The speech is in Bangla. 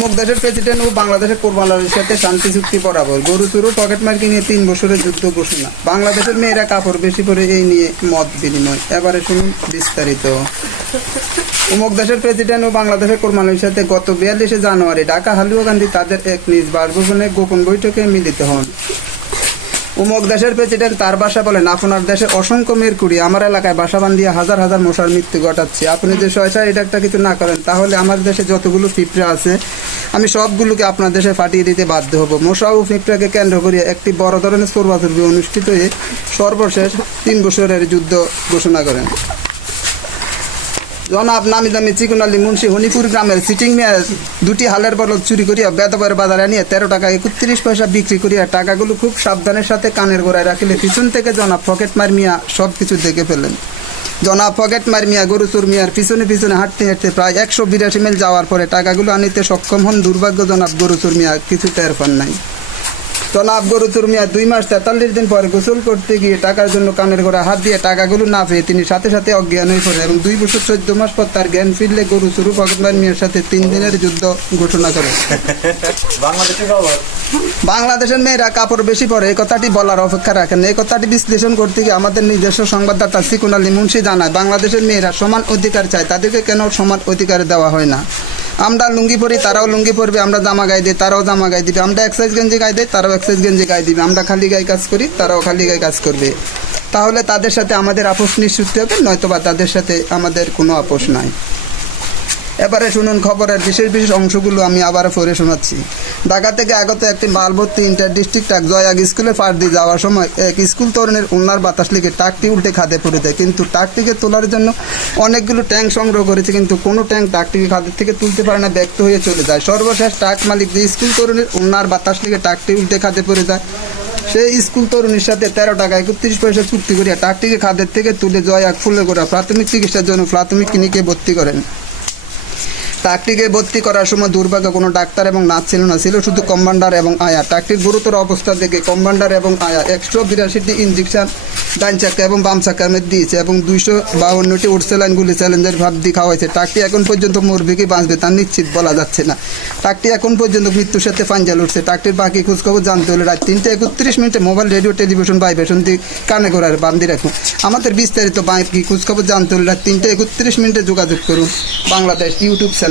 অমুক দেশের প্রেসিডেন্ট ও বাংলাদেশের কোরবানির সাথে শান্তি চুক্তি বরাবর, গরু চুরু পকেট মার্কি নিয়ে 3 বছরের যুদ্ধ ঘোষণা, বাংলাদেশের মেয়েরা কাপড় বেশি পরে এই নিয়ে মত বিনিময়। এবারে শুনুন বিস্তারিত। অমুক দেশের প্রেসিডেন্ট ও বাংলাদেশের কোরবানির সাথে গত 42শে জানুয়ারি ঢাকা হালুয়াকান্দি তাদের এক নিজ বাসভবনে গোপন বৈঠকে মিলিত হন। অমুক দেশের প্রেসিডেন্ট তার ভাষা বলেন, আপনার দেশে অসংখ্য মেরকুড়ি আমার এলাকায় বাসা বান্ধিয়ে হাজার হাজার মশার মৃত্যু ঘটাচ্ছে। আপনি যে সয়সা এটা একটা কিছু না করেন তাহলে আমার দেশে যতগুলো পিঁপড়া আছে আমি সবগুলোকে আপনার দেশে ফাটিয়ে দিতে বাধ্য হব। মশা ও পিঁপড়াকে কেন্দ্র করে একটি বড় ধরনের চর্বাচর্বি অনুষ্ঠিত হয়ে সর্বশেষ 3 বছরের যুদ্ধ ঘোষণা করেন। জনাব নামি দামি চিকন আলী মুন্সি হনিপুর গ্রামের সিটিং মেয়ার 2টি হালের বলদ চুরি করিয়া বেদবের বাজারে নিয়ে 13 টাকা 31 পয়সা বিক্রি করিয়া টাকাগুলো খুব সাবধানের সাথে কানের গোড়ায় রাখিলে পিছন থেকে জনাব পকেটমার মিয়া সব কিছু দেখে ফেলেন। জনাব পকেটমার মিয়া গরুচুর মিয়ার পিছনে পিছনে হাঁটতে হাঁটতে প্রায় 182 মাইল যাওয়ার পরে টাকাগুলো আনিতে সক্ষম হন। দুর্ভাগ্য জনাব গরুচুর মিয়া কিছু টের পান নাই। জনাব গরুচুর মিয়া 2 মাস 43 দিন পরে গোসল করতে গিয়ে টাকার জন্য কানের গোড়া হাত দিয়ে টাকাগুলো না পেয়ে তিনি সাথে সাথে অজ্ঞান হয়ে পড়ে এবং 2 বছর 14 মাস পর তার জ্ঞান ফিরলে গরুচুরু পকেটমার মিয়ার সাথে 3 দিনের যুদ্ধ ঘোষণা করে। বাংলাদেশের মেয়েরা কাপড় বেশি পরে এই কথাটি বলার অপেক্ষা রাখেন। এই কথাটি বিশ্লেষণ করতে গিয়ে আমাদের নিজস্ব সংবাদদাতা চিকন আলী মুন্সি জানায়, বাংলাদেশের মেয়েরা সমান অধিকার চায়, তাদেরকে কেন সমান অধিকার দেওয়া হয় না? আমরা লুঙ্গি পরি, তারাও লুঙ্গি পরবে, আমরা জামা গায়ে দিই, তারাও জামা গায়ে দিবে, আমরা এক্সাইজ গেঞ্জি গায়ে দিই, তারাও এক্সাইজ গেঞ্জি গায়ে দিবে, আমরা খালি গায়ে কাজ করি, তারাও খালি গায়ে কাজ করবে। তাহলে তাদের সাথে আমাদের আপোষ নিশ্চিত হবে, নয়তোবা তাদের সাথে আমাদের কোনো আপোষ নাই। এবারে শুনুন খবরের বিশেষ বিশেষ অংশগুলো আমি আবার পড়ে শোনাচ্ছি। ঢাকা থেকে আগত একটি মালভর্তি ইন্টার ডিস্ট্রিক্ট ট্রাক জয়াগ স্কুলে পার দিয়ে যাওয়ার সময় এক স্কুল তরুণের উন্নার বাতাস লেগে ট্রাকটি উল্টে খাদে পড়ে দেয়। কিন্তু ট্রাকটিকে তোলার জন্য অনেকগুলো ট্যাঙ্ক সংগ্রহ করেছে, কিন্তু কোনো ট্যাঙ্ক ট্রাকটিকে খাদের থেকে তুলতে পারে না, ব্যক্ত হয়ে চলে যায়। সর্বশেষ ট্রাক মালিক যে স্কুল তরুণের উন্নার বাতাস লেগে ট্রাকটি উল্টে খাদে পড়ে যায়, সেই স্কুল তরুণীর সাথে 13 টাকা 31 পয়সা চুক্তি করিয়া ট্রাকটিকে খাদের থেকে তুলে জয়াগ ফুলেগড়া প্রাথমিক চিকিৎসার জন্য প্রাথমিক ক্লিনিকে ভর্তি করেন। ট্রাকটিকে ভর্তি করার সময় দুর্ভাগ্য কোনো ডাক্তার এবং নার্স ছিল না, ছিল শুধু কমান্ডার এবং আয়া। ট্রাকটির গুরুতর অবস্থা দেখে কমান্ডার এবং আয়া 182টি ইঞ্জেকশন ডান চাক্কা এবং বাম চাক্কার মধ্যে দিয়েছে এবং 252টি উডসেলাইনগুলি চ্যালেঞ্জের ভাব দিয়ে খাওয়াইছে। ট্রাকটি এখন পর্যন্ত মরবে কি বাঁচবে তা নিশ্চিত বলা যাচ্ছে না। ট্রাকটি এখন পর্যন্ত মৃত্যুর সাথে পাঞ্জা লড়ছে। ট্রাকটির বাকি খোঁজখবর জানতে হলে রাত 3:31 মোবাইল রেডিও টেলিভিশন ভাইব্রেশন দিয়ে কানে করার বান্ধি রাখুন। আমাদের বিস্তারিত বাকি খোঁজখবর জানতে হলে রাত 3:31 যোগাযোগ করুন বাংলাদেশ ইউটিউব চ্যানেল।